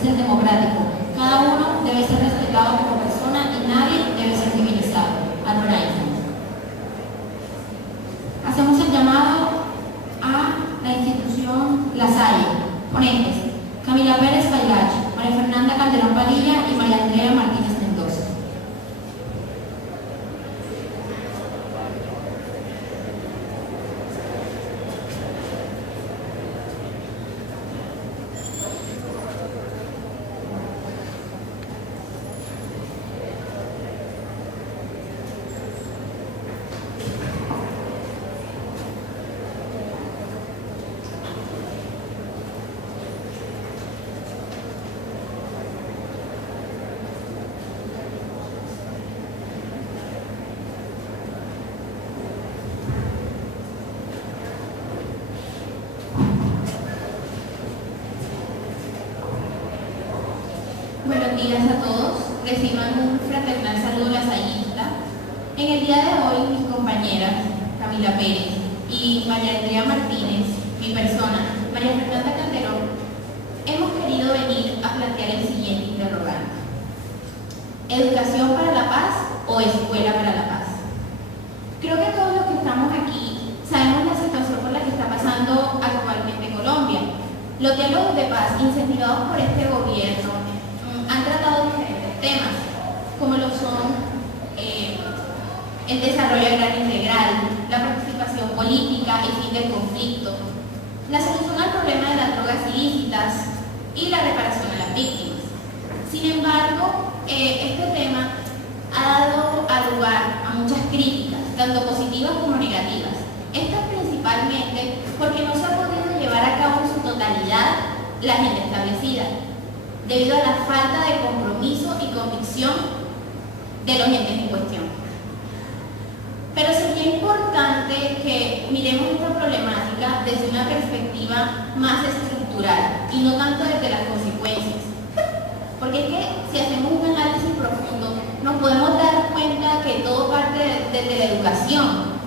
es el democrático. Cada uno debe ser respetado como persona y nadie debe ser divinizado. Albert Einstein. Hacemos el llamado a la institución La Salle. Ponentes: Camila Pérez Pailach, María Fernanda Calderón Padilla y María Andrea Martínez Mendoza. Buenos días a todos. Reciban un fraternal saludo lasallista. En el día de hoy, mis compañeras Camila Pérez y María Andrea Martínez, mi persona, María Fernanda Calderón, hemos querido venir a plantear el siguiente interrogante: ¿educación para la paz o escuela para la paz? Creo que todos los que estamos aquí sabemos la situación por la que está pasando actualmente Colombia. Los diálogos de paz incentivados por este gobierno han tratado diferentes temas, como lo son el desarrollo agrario integral, la participación política, el fin del conflicto, la solución al problema de las drogas ilícitas y la reparación a las víctimas. Sin embargo, este tema ha dado lugar a muchas críticas, tanto positivas como negativas. Esto principalmente porque no se ha podido llevar a cabo en su totalidad la agenda establecida, debido a la falta de compromiso y convicción de los entes en cuestión. Pero sería importante que miremos esta problemática desde una perspectiva más estructural y no tanto desde las consecuencias. Porque es que si hacemos un análisis profundo, nos podemos dar cuenta que todo parte desde la educación,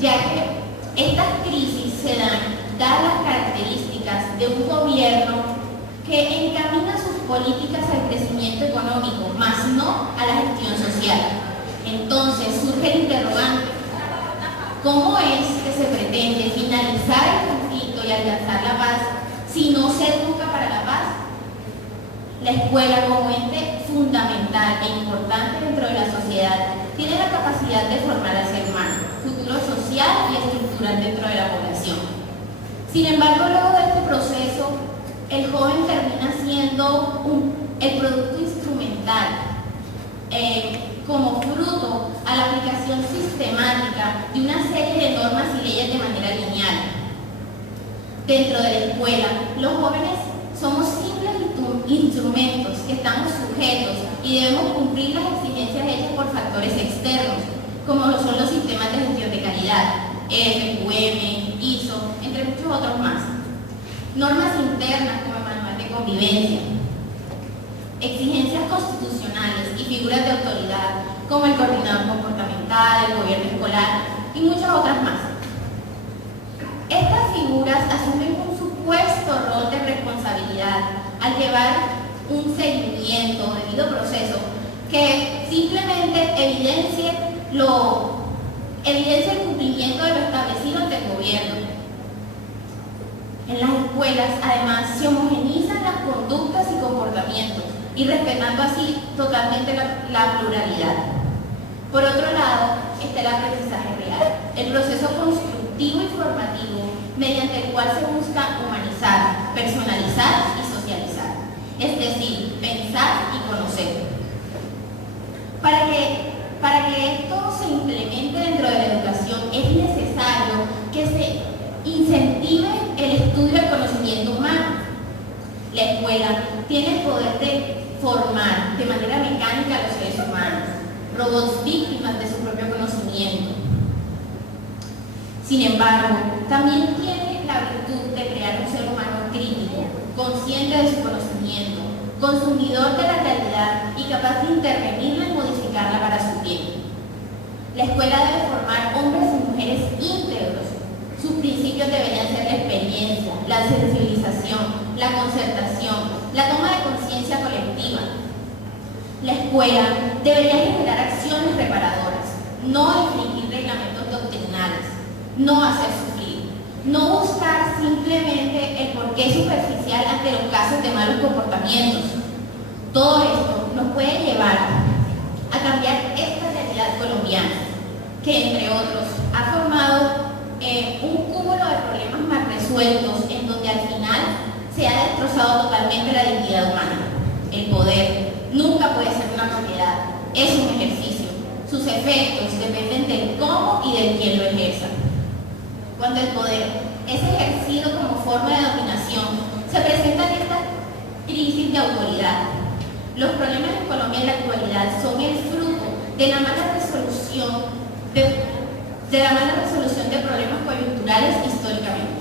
ya que estas crisis se dan dadas las características de un gobierno que encamina sus políticas al crecimiento económico, más no a la gestión social. Entonces surge el interrogante: ¿cómo es que se pretende finalizar el conflicto y alcanzar la paz si no se educa para la paz? La escuela, como ente fundamental e importante dentro de la sociedad, tiene la capacidad de formar al ser humano, futuro social y estructural dentro de la población. Sin embargo, luego de este proceso, el joven termina siendo el producto instrumental como fruto a la aplicación sistemática de una serie de normas y leyes de manera lineal. Dentro de la escuela, los jóvenes somos simples instrumentos que estamos sujetos y debemos cumplir las exigencias hechas por factores externos, como lo son los sistemas de gestión de calidad, FQM, ISO, entre muchos otros más. Normas internas como el manual de convivencia, exigencias constitucionales y figuras de autoridad como el coordinador comportamental, el gobierno escolar y muchas otras más. Estas figuras asumen un supuesto rol de responsabilidad al llevar un seguimiento, debido proceso, que simplemente evidencia el cumplimiento de lo establecido ante el gobierno. En las escuelas, además, se homogenizan las conductas y comportamientos, y respetando así totalmente la pluralidad. Por otro lado, está el aprendizaje real, el proceso constructivo y formativo mediante el cual se busca humanizar, personalizar y socializar, es decir, pensar y conocer. Para que esto se implemente dentro de la educación, es necesario que se incentive el estudio del conocimiento humano. La escuela tiene el poder de formar de manera mecánica a los seres humanos, robots víctimas de su propio conocimiento. Sin embargo, también tiene la virtud de crear un ser humano crítico, consciente de su conocimiento, consumidor de la realidad y capaz de intervenirla y modificarla para su bien. La escuela debe formar hombres y mujeres íntegros. Sus principios deberían ser la experiencia, la sensibilización, la concertación, la toma de conciencia colectiva. La escuela debería generar acciones reparadoras, no infringir reglamentos doctrinales, no hacer sufrir, no buscar simplemente el porqué superficial ante los casos de malos comportamientos. Todo esto nos puede llevar a cambiar esta realidad colombiana, que entre otros ha formado un cúmulo de problemas mal resueltos en donde al final se ha destrozado totalmente la dignidad humana. El poder nunca puede ser una propiedad, es un ejercicio. Sus efectos dependen del cómo y del quién lo ejerza. Cuando el poder es ejercido como forma de dominación, se presentan estas crisis de autoridad. Los problemas en Colombia en la actualidad son el fruto de la mala resolución de problemas coyunturales históricamente.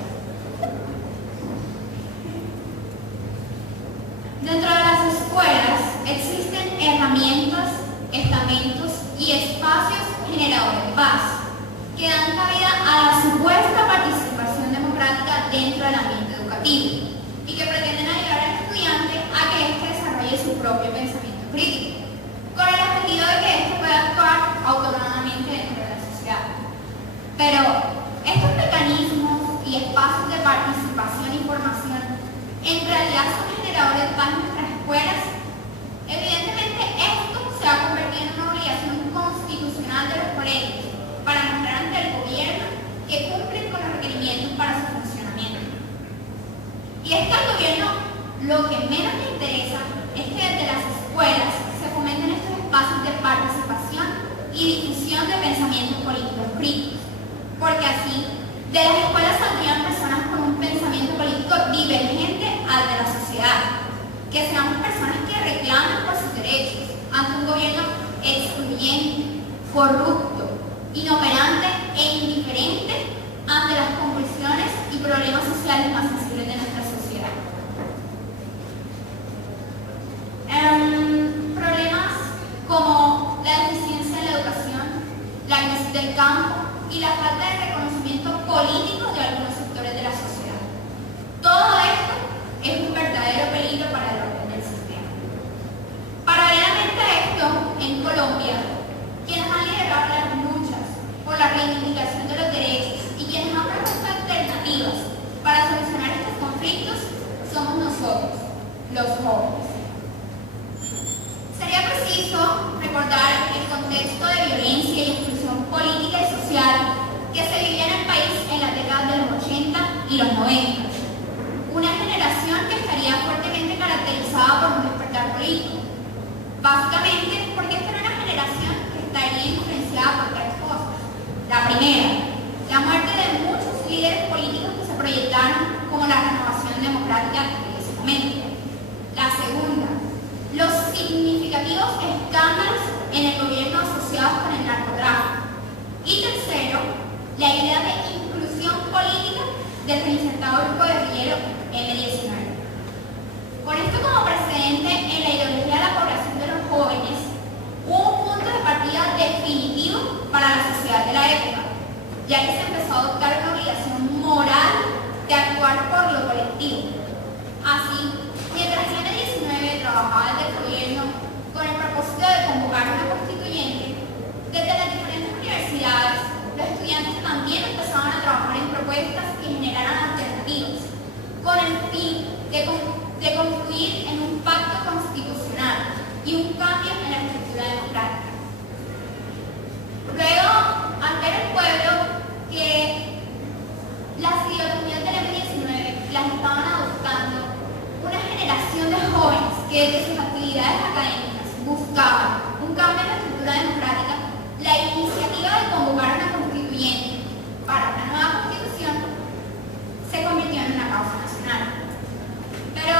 Dentro de las escuelas existen herramientas, estamentos y espacios generadores de paz que dan cabida a la supuesta participación democrática dentro del ambiente educativo y que pretenden ayudar al estudiante a que éste desarrolle su propio pensamiento crítico, con el objetivo de que éste pueda actuar autónomamente dentro de la sociedad. Pero estos mecanismos y espacios de participación y formación en realidad son generadores de paz en nuestras escuelas. Evidentemente esto se ha convertido en una obligación constitucional de los colegios para mostrar ante el gobierno que cumplen con los requerimientos para su funcionamiento. Y es que al gobierno lo que menos le interesa es que desde las escuelas se fomenten estos espacios de participación y difusión de pensamientos políticos críticos, porque así de las escuelas saldrían personas con un pensamiento político divergente al de la sociedad, que seamos personas que reclaman por sus derechos ante un gobierno excluyente, corrupto, inoperante e indiferente ante las convulsiones y problemas sociales más sensibles de nuestra sociedad. Problemas como la deficiencia en la educación, la crisis del campo y la falta de reconocimiento político de algunos sectores de la sociedad. Todo esto es un verdadero peligro para el orden del sistema. Paralelamente a esto, en Colombia, quienes han liderado las luchas por la reivindicación de los derechos y quienes han propuesto alternativas para solucionar estos conflictos somos nosotros, los jóvenes. Sería preciso recordar el contexto de violencia y exclusión política y social que se vivía en el país en las décadas de los 80 y los 90. Una generación que estaría fuertemente caracterizada por un despertar político. Básicamente porque esta era una generación que estaría influenciada por tres cosas. La primera, la muerte de muchos líderes políticos que se proyectaron como la renovación democrática de ese momento. La segunda, los significativos escándalos en el gobierno asociados con el narcotráfico. Y tercero, la idea de inclusión política del reinsertado grupo guerrillero M-19. Con esto como precedente en la ideología de la población de los jóvenes, hubo un punto de partida definitivo para la sociedad de la época, ya que se empezó a adoptar una obligación moral de actuar por lo colectivo. Así, mientras el M-19 trabajaba desde el gobierno con el propósito de convocar una constituyente, desde las diferentes universidades, los estudiantes también empezaban a trabajar en propuestas que generaran alternativas, con el fin de confluir en un pacto constitucional y un cambio en la estructura democrática. Luego, al ver el pueblo que las ideologías del M-19 las estaban adoptando, una generación de jóvenes que desde sus actividades académicas buscaban un cambio en la estructura democrática, la iniciativa de convocar una constituyente para una nueva constitución se convirtió en una causa nacional. Pero,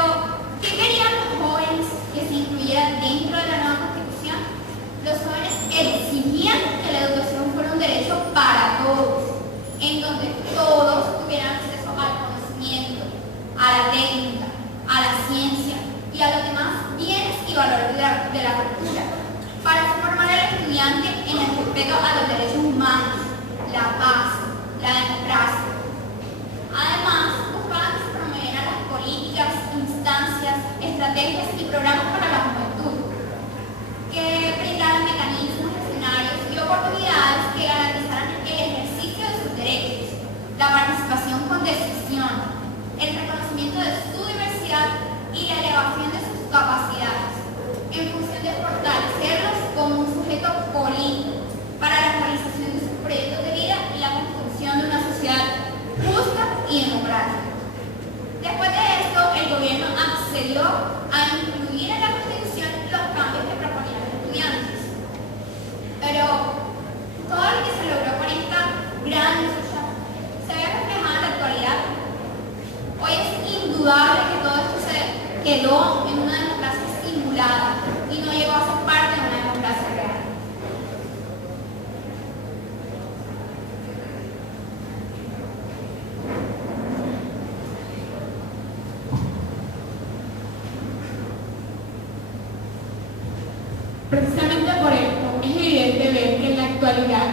¿qué querían los jóvenes que se incluyeran dentro de la nueva constitución? Los jóvenes exigían que la educación fuera un derecho para todos, en donde todos tuvieran acceso al conocimiento, a la técnica, a la ciencia y a los demás bienes y valores de la cultura, para formar al estudiante en el respeto a los derechos humanos, la paz, la democracia. Además, buscaban que se promovieran las políticas estrategias y programas para la juventud, que brindaran mecanismos, escenarios y oportunidades que garantizaran el ejercicio de sus derechos, la participación con decisión, el reconocimiento de su diversidad y la elevación de sus capacidades, en función de fortalecerlos como un sujeto político para la realización de sus proyectos de vida y la construcción de una sociedad justa y democrática. Después de esto, el gobierno accedió a incluir en la Constitución los cambios que proponían los estudiantes. Pero todo lo que se logró con esta gran lucha se ve reflejado en la actualidad. Hoy es indudable que todo esto se quedó en una democracia simulada y no llegó a ser parte de una democracia real. Precisamente por esto es evidente ver que en la actualidad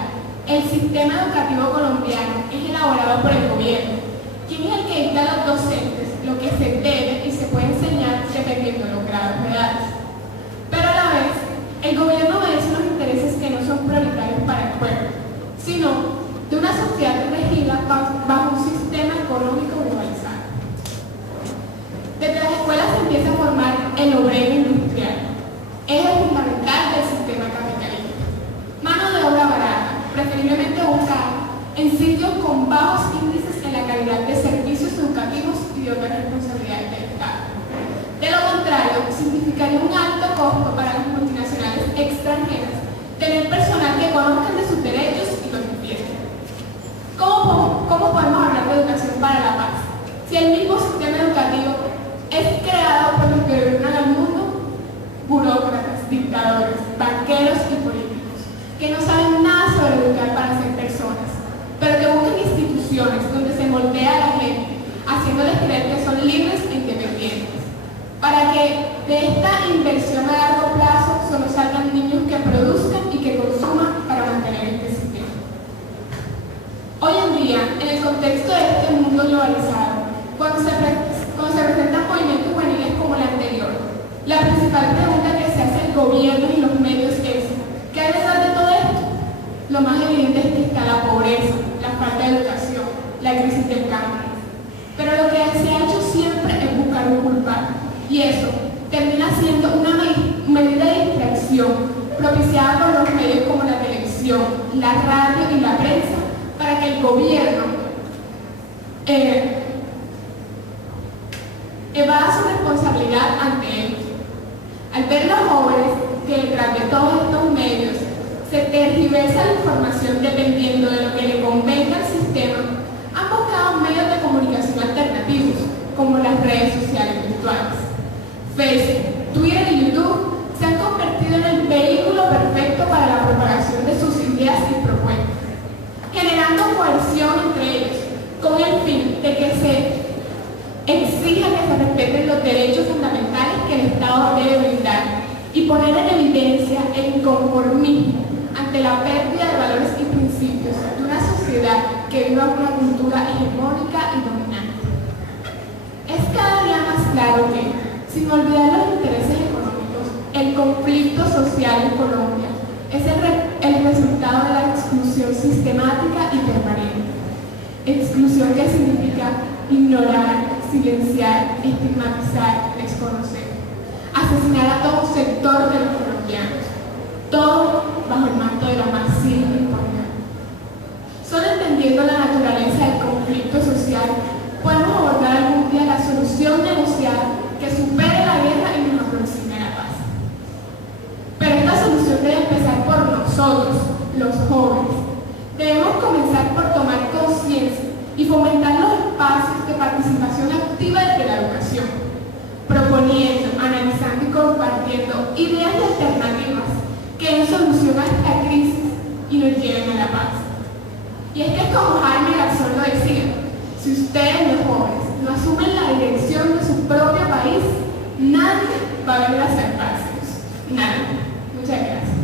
el sistema educativo colombiano es elaborado por el gobierno, quien es el que dicta a los docentes lo que se debe y se puede enseñar dependiendo de los grados de edad. Pero a la vez, el gobierno obedece unos intereses que no son prioritarios para el pueblo, sino de una sociedad regida bajo un sistema económico globalizado. Desde las escuelas se empieza a formar el obrero industrial, eje fundamental del sistema capitalista. Mano de obra barata, preferiblemente buscada en sitios con bajos índices en la calidad de servicios educativos y de otras responsabilidades del Estado. De lo contrario, significaría un alto costo para las multinacionales extranjeras tener personal que conozcan de sus derechos y los defiendan. ¿Cómo podemos hablar de educación para la paz si el mismo sistema educativo es creado por los que gobiernan al mundo? Burócratas, dictadores, banqueros y políticos, que no saben nada sobre educar para ser personas, pero que buscan instituciones donde se moldea a la gente, haciéndoles creer que son libres e independientes, para que de esta inversión a largo plazo solo salgan niños que produzcan y que consuman para mantener este sistema. Hoy en día, en el contexto de este mundo globalizado, cuando se presentan movimientos juveniles como el anterior, la principal pregunta que se hace el gobierno y los medios es: ¿qué hay detrás de todo esto? Lo más evidente es que está la pobreza, la falta de educación, la crisis del cambio. Pero lo que se ha hecho siempre es buscar un culpable, y eso termina siendo una medida de distracción propiciada por los medios como la televisión, la radio y la prensa para que el gobierno evada su responsabilidad ante ellos. Al ver los jóvenes que detrás de todos estos medios se tergiversa la información dependiendo de lo que le convenga al sistema, han buscado medios de comunicación alternativos, como las redes sociales virtuales. Facebook, Twitter y YouTube se han convertido en el vehículo perfecto para la propagación de sus ideas y propuestas, generando coerción entre ellos, con el fin de que se exija que se respeten los derechos fundamentales que el Estado debe brindar y poner en evidencia el inconformismo ante la pérdida de valores y principios de una sociedad que viva una cultura hegemónica y dominante. Es cada día más claro que, sin olvidar los intereses económicos, el conflicto social en Colombia es el resultado de la exclusión sistemática y permanente. Exclusión que significa ignorar, silenciar, estigmatizar, desconocer, asesinar a todo un sector de los colombianos, todo bajo el manto de la más simple impunidad. Solo entendiendo la naturaleza del conflicto social podemos abordar algún día la solución negociada que supere la guerra y nos aproxime a la paz. Pero esta solución debe empezar por nosotros, los jóvenes. Debemos comenzar por tomar conciencia y fomentar los espacios de participación activa desde la educación, proponiendo, analizando y compartiendo ideas y alternativas que den solución a esta crisis y nos lleven a la paz. Y es que como Jaime Garzón lo decía, si ustedes los jóvenes no asumen la dirección de su propio país, nadie va a venir a salvárselos. Nadie. Muchas gracias.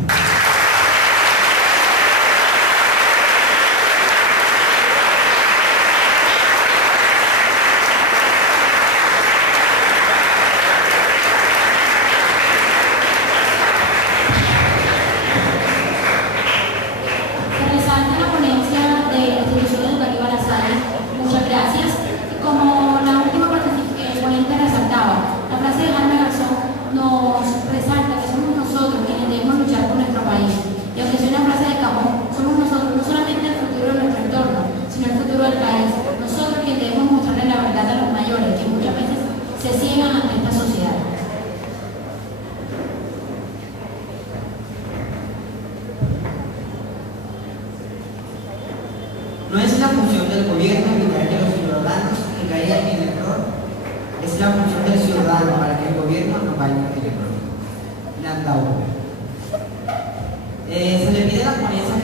campaña electrónica. Planta 1. Se le pide a la ponencia